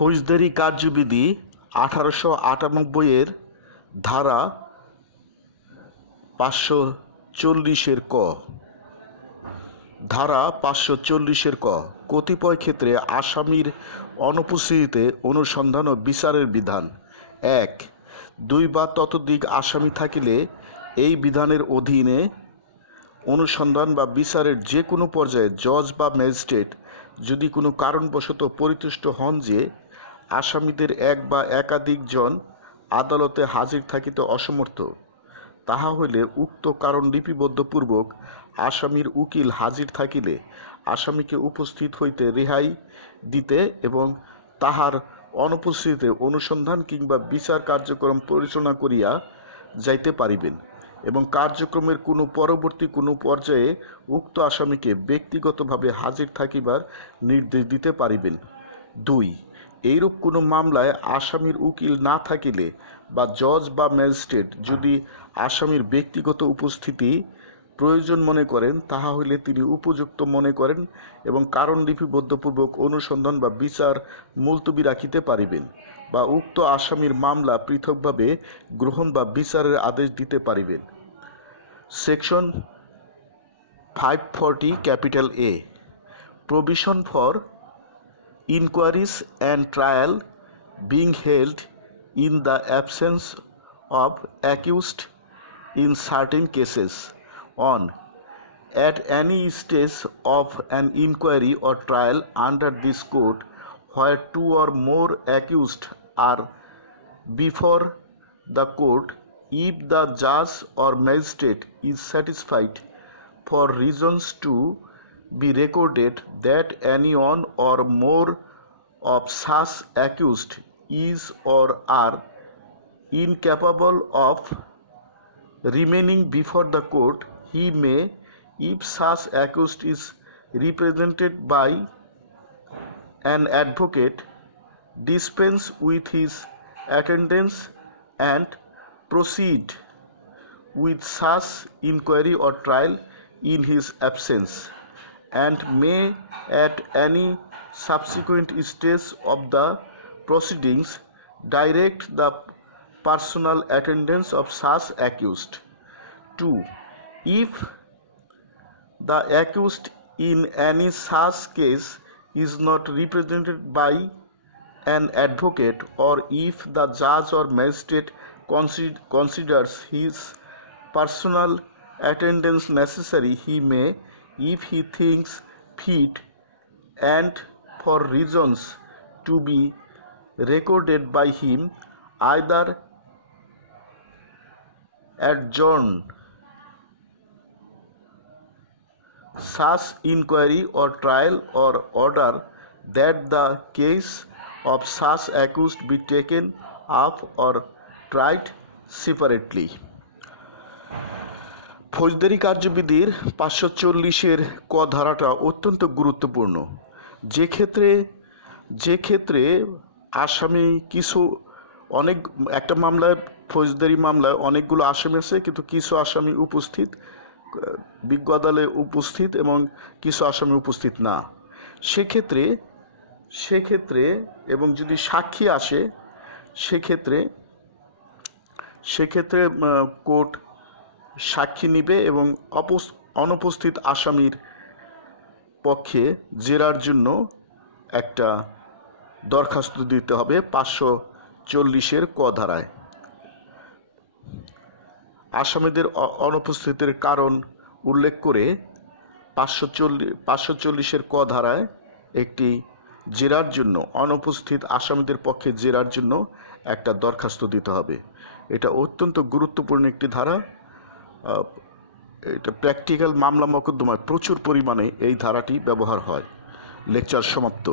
ফৌজদারি কার্যবিধি 1898 এর ধারা 540 ক। ধারা 540 ক কতিপয় ক্ষেত্রে আসামির অনুপস্থিতিতে অনুসন্ধান ও বিচারের বিধান। 1. 2 বা ততোধিক আসামি থাকিলে এই বিধানের অধীনে অনুসন্ধান বা বিচারের যে কোনো পর্যায়ে জজ বা ম্যাজিস্ট্রেট যদি কোনো কারণবশত পরিতুষ্ট হন যে আসামিদের এক বা একাধিক জন আদালতে হাজির থাকিতে অসমর্থ, তাহা হইলে উক্ত কারণ লিপিবদ্ধপূর্বক আসামির উকিল হাজির থাকিলে আসামিকে উপস্থিত হইতে রেহাই দিতে এবং তাহার অনুপস্থিতিতে অনুসন্ধান কিংবা বিচার কার্যক্রম পরিচালনা করিয়া যাইতে পারিবেন এবং কার্যক্রমের পরবর্তী কোনো পর্যায়ে উক্ত আসামিকে ব্যক্তিগতভাবে হাজির থাকিবার নির্দেশ দিতে পারিবেন। 2. এইরূপ কোনো মামলায় আসামির উকিল না থাকিলে বা জজ বা ম্যাজিস্ট্রেট যদি আসামির ব্যক্তিগত উপস্থিতি প্রয়োজন মনে করেন, তাহা হইলে তিনি উপযুক্ত মনে করেন এবং কারণ লিপিবদ্ধপূর্বক অনুসন্ধান বা বিচার মুলতবি রাখিতে পারিবেন বা উক্ত আসামির মামলা পৃথকভাবে গ্রহণ বা বিচারের আদেশ দিতে পারিবেন। Section 540 A Provision for inquiries and trial being held in the absence of accused in certain cases on at any stage of an inquiry or trial under this code where two or more accused are before the court, if the judge or magistrate is satisfied for reasons to be recorded that any one or more of such accused is or are incapable of remaining before the court, he may, if such accused is represented by an advocate, dispense with his attendance and proceed with such inquiry or trial in his absence, and may at any subsequent stage of the proceedings direct the personal attendance of such accused. 2. If the accused in any such case is not represented by an advocate, or if the judge or magistrate considers his personal attendance necessary, he may, if he thinks fit and for reasons to be recorded by him, either adjourn such inquiry or trial or order that the case of such accused be taken up or tried separately. ফৌজদারি কার্যবিধির 540 ক ধারাটা অত্যন্ত গুরুত্বপূর্ণ। যে ক্ষেত্রে আসামি একটা মামলায়, ফৌজদারি মামলায় অনেকগুলো আসামি আছে, কিন্তু কিছু আসামি উপস্থিত, বিজ্ঞ আদালতে উপস্থিত এবং কিছু আসামি উপস্থিত না। সেক্ষেত্রে এবং যদি সাক্ষী আসে সেক্ষেত্রে কোর্ট সাক্ষী নিবে এবং অনুপস্থিত আসামির পক্ষে জেরার জন্য একটা দরখাস্ত দিতে হবে 540 ক ধারায়। আসামিদের অনুপস্থিতির কারণ উল্লেখ করে 540 ক ধারায় একটি জেরার জন্য, অনুপস্থিত আসামিদের পক্ষে জেরার জন্য একটা দরখাস্ত দিতে হবে। এটা অত্যন্ত গুরুত্বপূর্ণ একটি ধারা। এটা প্র্যাকটিক্যাল মামলা মোকদ্দমায় প্রচুর পরিমাণে এই ধারাটি ব্যবহার হয়। লেকচার সমাপ্ত।